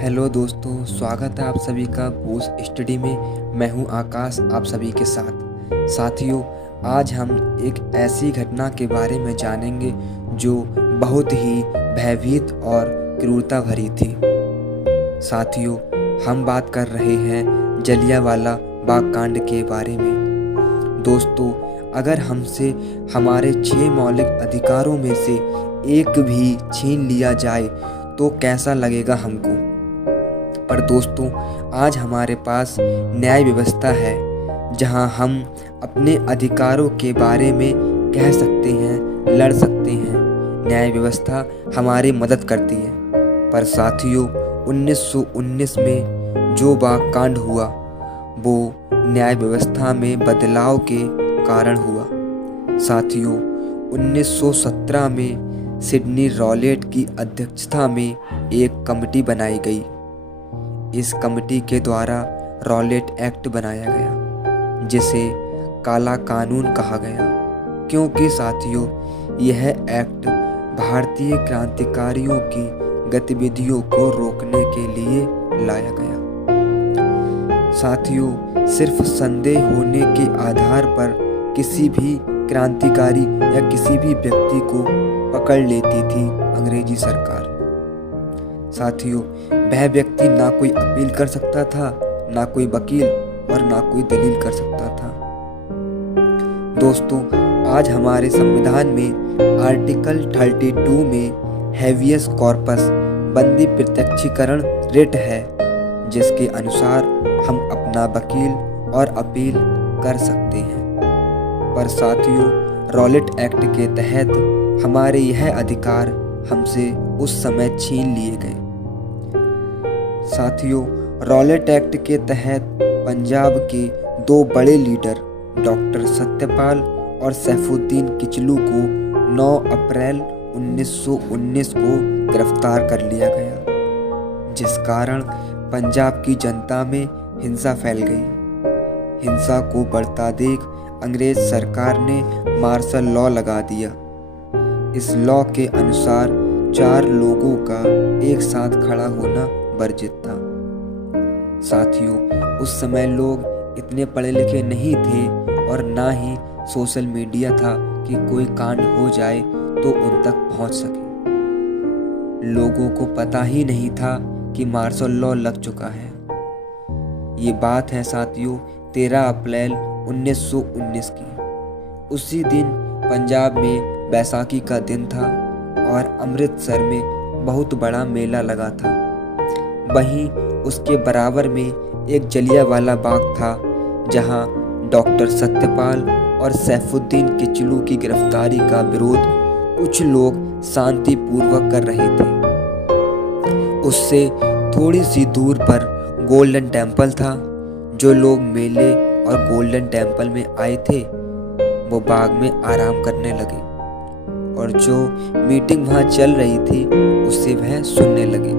Hello दोस्तों, स्वागत है आप सभी का बूस स्टडी में। मैं हूं आकाश आप सभी के साथ। साथियों, आज हम एक ऐसी घटना के बारे में जानेंगे जो बहुत ही भयभीत और क्रूरता भरी थी। साथियों, हम बात कर रहे हैं जलियांवाला बाग कांड के बारे में। दोस्तों, अगर हमसे हमारे 6 मौलिक अधिकारों में से एक भी छीन लिया जाए तो कैसा लगेगा हमको। पर दोस्तों, आज हमारे पास न्याय व्यवस्था है जहां हम अपने अधिकारों के बारे में कह सकते हैं, लड़ सकते हैं। न्याय व्यवस्था हमारी मदद करती है। पर साथियों, 1919 में जो बाग कांड हुआ वो न्याय व्यवस्था में बदलाव के कारण हुआ। साथियों, 1917 में सिडनी रॉलेट की अध्यक्षता में एक कमेटी बनाई गई। इस कमेटी के द्वारा रॉलेट एक्ट बनाया गया, जिसे काला कानून कहा गया, क्योंकि साथियों यह एक्ट भारतीय क्रांतिकारियों की गतिविधियों को रोकने के लिए लाया गया। साथियों, सिर्फ संदेह होने के आधार पर किसी भी क्रांतिकारी या किसी भी व्यक्ति को पकड़ लेती थी अंग्रेजी सरकार। साथियों, वह व्यक्ति ना कोई अपील कर सकता था, ना कोई वकील और ना कोई दलील कर सकता था। दोस्तों, आज हमारे संविधान में आर्टिकल 32 में हैवियस कॉर्पस बंदी प्रत्यक्षीकरण रिट है, जिसके अनुसार हम अपना वकील और अपील कर सकते हैं। पर साथियों, रॉलेट एक्ट के तहत हमारे यह अधिकार हमसे उस समय छीन लिए गए। साथियों, रॉलेट एक्ट के तहत पंजाब के 2 बड़े लीडर डॉक्टर सत्यपाल और सैफुद्दीन किचलू को 9 अप्रैल 1919 को गिरफ्तार कर लिया गया, जिस कारण पंजाब की जनता में हिंसा फैल गई। हिंसा को बढ़ता देख अंग्रेज सरकार ने मार्शल लॉ लगा दिया। इस लॉ के अनुसार 4 लोगों का एक साथ खड़ा होना वर्जित था। साथियों, उस समय लोग इतने पढ़े लिखे नहीं थे और ना ही सोशल मीडिया था कि कोई कांड हो जाए तो उन तक पहुंच सके। लोगों को पता ही नहीं था कि मार्शल लॉ लग चुका है। ये बात है साथियों 13 अप्रैल 1919 की। उसी दिन पंजाब में बैसाखी का दिन था और अमृतसर में बहुत बड़ा मेला लगा था। वहीं उसके बराबर में एक जलियांवाला बाग था, जहां डॉक्टर सत्यपाल और सैफुद्दीन किचलू की गिरफ्तारी का विरोध कुछ लोग शांतिपूर्वक कर रहे थे। उससे थोड़ी सी दूर पर गोल्डन टेम्पल था। जो लोग मेले और गोल्डन टेम्पल में आए थे वो बाग में आराम करने लगे और जो मीटिंग वहां चल रही थी उसे वह सुनने लगे।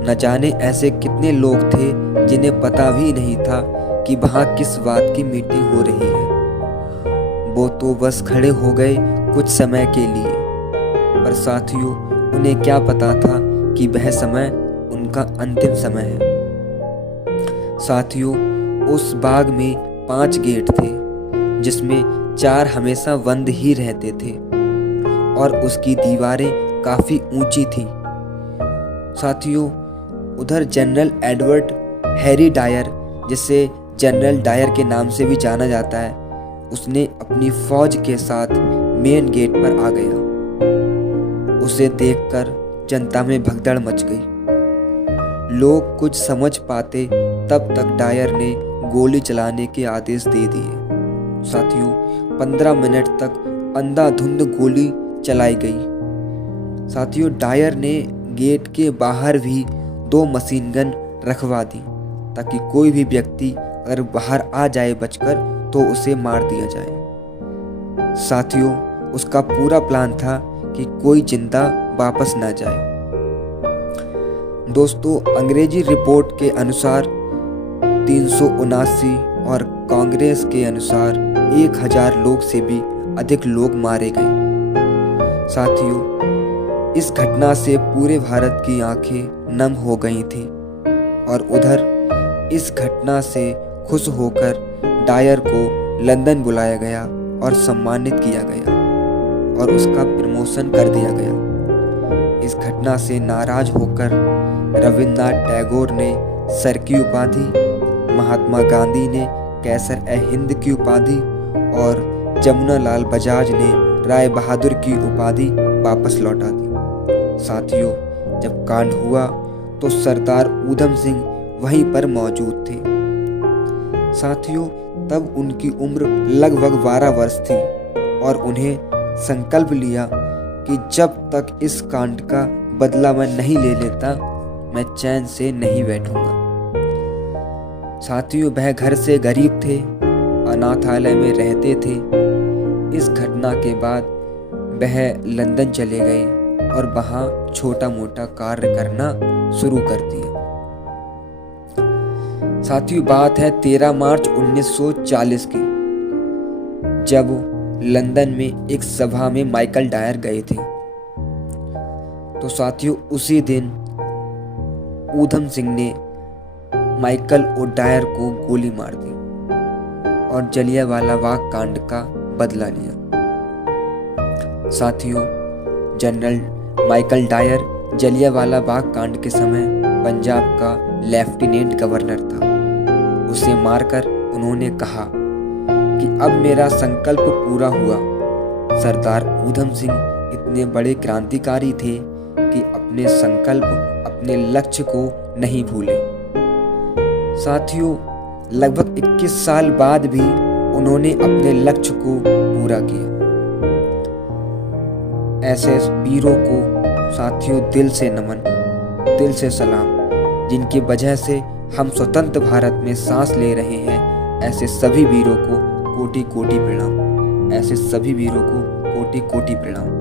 न जाने ऐसे कितने लोग थे जिन्हें पता भी नहीं था कि वहां किस बात की मीटिंग हो रही है। वो तो बस खड़े हो गए कुछ समय के लिए। पर साथियों, उन्हें क्या पता था कि वह समय उनका अंतिम समय है। साथियों, उस बाग में 5 गेट थे, जिसमें 4 हमेशा बंद ही रहते थे और उसकी दीवारें काफी ऊंची थीं। साथियों, उधर जनरल एडवर्ड हैरी डायर, जिसे जनरल डायर के नाम से भी जाना जाता है, उसने अपनी फौज के साथ मेन गेट पर आ गया। उसे देखकर जनता में भगदड़ मच गई। लोग कुछ समझ पाते तब तक डायर ने गोली चलाने के आदेश दे दिए। साथियों, 15 मिनट तक अंधाधुंध गोली चलाई गई। साथियों, डायर ने गेट के बाहर भी 2 मशीन गन रखवा दी ताकि कोई भी व्यक्ति अगर बाहर आ जाए बचकर तो उसे मार दिया जाए। साथियों, उसका पूरा प्लान था कि कोई जिंदा वापस ना जाए। दोस्तों, अंग्रेजी रिपोर्ट के अनुसार 379 और कांग्रेस के अनुसार 1000 लोग से भी अधिक लोग मारे गए। साथियों, इस घटना से पूरे भारत की आंखें नम हो गई थीं और उधर इस घटना से खुश होकर डायर को लंदन बुलाया गया और सम्मानित किया गया और उसका प्रमोशन कर दिया गया। इस घटना से नाराज होकर रविन्द्रनाथ टैगोर ने सर की उपाधि, महात्मा गांधी ने कैसर-ए-हिंद की उपाधि और जमुनालाल बजाज ने राय बहादुर की उपाधि वापस लौटा दी। साथियों, जब कांड हुआ तो सरदार ऊधम सिंह वहीं पर मौजूद थे। साथियों, तब उनकी उम्र लगभग 12 वर्ष थी और उन्हें संकल्प लिया कि जब तक इस कांड का बदला मैं नहीं ले लेता, मैं चैन से नहीं बैठूंगा। साथियों, वह घर से गरीब थे, अनाथालय में रहते थे। इस घटना के बाद वह लंदन चले गए और वहां छोटा मोटा कार्य करना शुरू कर दिया। साथियों, बात है 13 मार्च 1940 की, जब लंदन में एक सभा में माइकल डायर गए थे। तो साथियों, उसी दिन ऊधम सिंह ने माइकल और डायर को गोली मार दी और जलियांवाला बाग कांड का बदला लिया। साथियों, general Michael Dyer Jallianwala Bagh कांड के समय पंजाब का लेफ्टिनेंट गवर्नर था। उसे मारकर उन्होंने कहा कि अब मेरा संकल्प पूरा हुआ। सरदार ऊधम सिंह इतने बड़े क्रांतिकारी थे कि अपने संकल्प, अपने लक्ष्य को नहीं भूले। साथियों, लगभग 21 साल बाद भी उन्होंने अपने लक्ष्य को पूरा किया। ऐसे वीरों को साथियों दिल से नमन, दिल से सलाम, जिनकी वजह से हम स्वतंत्र भारत में सांस ले रहे हैं। ऐसे सभी वीरों को कोटि कोटि प्रणाम। ऐसे सभी वीरों को कोटि कोटि प्रणाम।